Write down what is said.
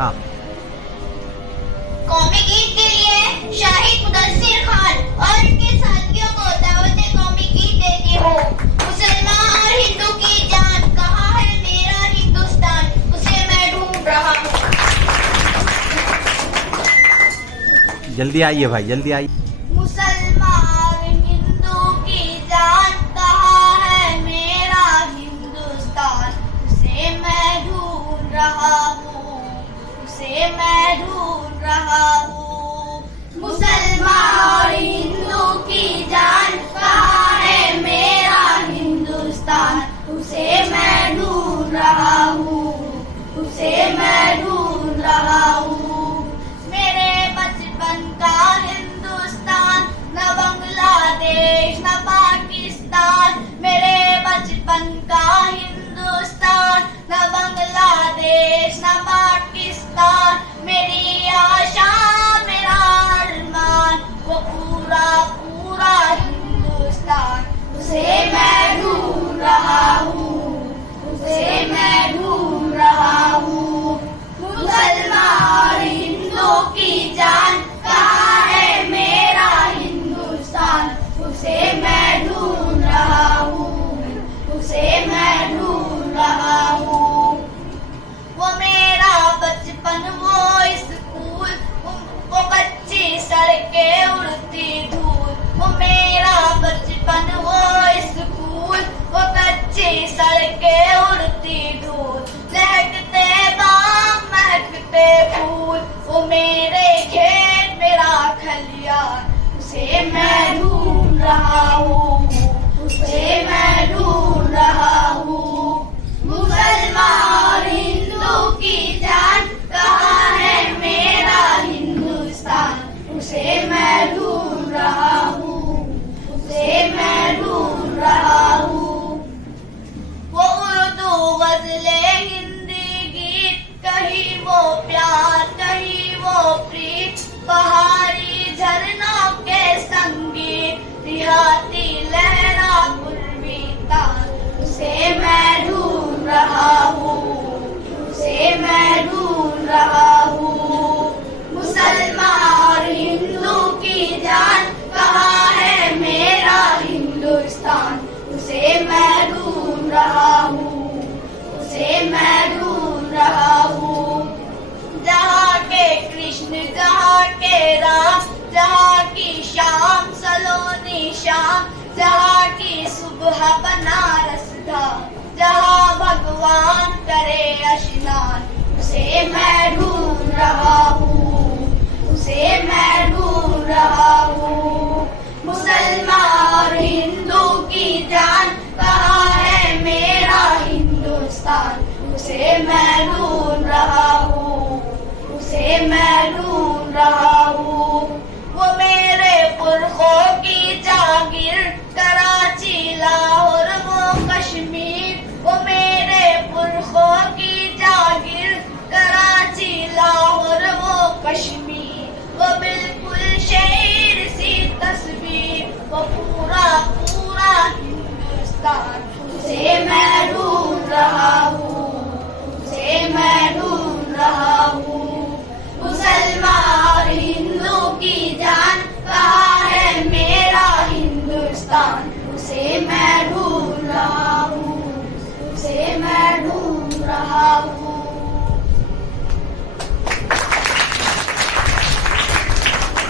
हाँ। कौमी गीत के लिए शाहिद मुदस्सिर खान और इनके साथियों को दावत कौमी गीत देती हूँ। मुसलमान और हिंदू की जान, कहाँ है मेरा हिंदुस्तान, उसे मैं ढूंढ रहा हूँ। जल्दी आइए भाई, जल्दी आइए। मुसलमान हिंदू की जान, कहाँ है मेरा हिंदुस्तान, उसे मैं ढूंढ रहा हूँ, उसे मैं ढूंढ रहा हूँ। मुसलमान हिंदू की जान, कहाँ है मेरा हिंदुस्तान, उसे मैं ढूंढ रहा हूँ, उसे मैं ढूंढ रहा हूँ। मेरे बचपन का हिंदुस्तान, न बांग्लादेश न पाकिस्तान, मेरे बचपन का हिंदुस्तान, न बांग्लादेश न पाकिस्तान, मेरी आशा मेरा अरमान, वो पूरा पूरा हिंदुस्तान, उसे मैं ढूंढ रहा हूँ, उसे मैं ढूंढ रहा हूँ। मुसलमान हिंदू की जान, कहाँ है मेरा हिंदुस्तान, उसे मैं ढूंढ रहा हूँ, उसे मैं ढूंढ रहा हूँ। वो मेरा बचपन, वो स्कूल, वो कच्ची सड़कें उड़ती धूल, वो मेरा बचपन, वो स्कूल, वो कच्ची सड़कें उड़ती धूल, लहकते बाग महकते फूल, वो मेरे खेत मेरा खलियान, उसे मैं ढूंढ रहा हूँ, उसे मैं ढूंढ रहा हूँ। मुसलमान हिंदू की जान, कहाँ है मेरा हिंदुस्तान, उसे मैं ढूंढ रहा हूँ, उसे मैं ढूंढ रहा हूँ। वो उर्दू गज़ले हिंदी गीत, कहीं वो प्यार कहीं वो प्रीत, पहाड़ी झरनों के संगीत, देहाती लहरा पूर्वी तान, उसे मैं ढूंढ रहा हूँ, उसे मैं ढूंढ रहा हूँ। मुसलमान हिंदू की जान, कहाँ है मेरा हिंदुस्तान, उसे मैं ढूंढ रहा हूँ, उसे मैं ढूंढ रहा हूँ। जहाँ के कृष्ण जहाँ के राम, जहाँ की शाम सलोनी शाम, जहाँ की सुबह बनारस धाम, जहाँ भगवान करे स्नान, उसे मैं ढूंढ रहा हूँ, उसे मैं ढूंढ रहा हूँ। मुसलमान हिंदू की जान, कहाँ है मेरा हिंदुस्तान, उसे मैं ढूंढ रहा हूँ, उसे मैं ढूंढ रहा हूँ। वो मेरे पुरखों की जागीर, कराची लाहौर वो कश्मीर, वो मेरे पुरखों की जागीर, कराची लाहौर वो कश्मीर, वो बिल्कुल शहर सी तस्वीर, वो पूरा पूरा हिंदुस्तान, उसे मैं ढूंढ रहा हूँ,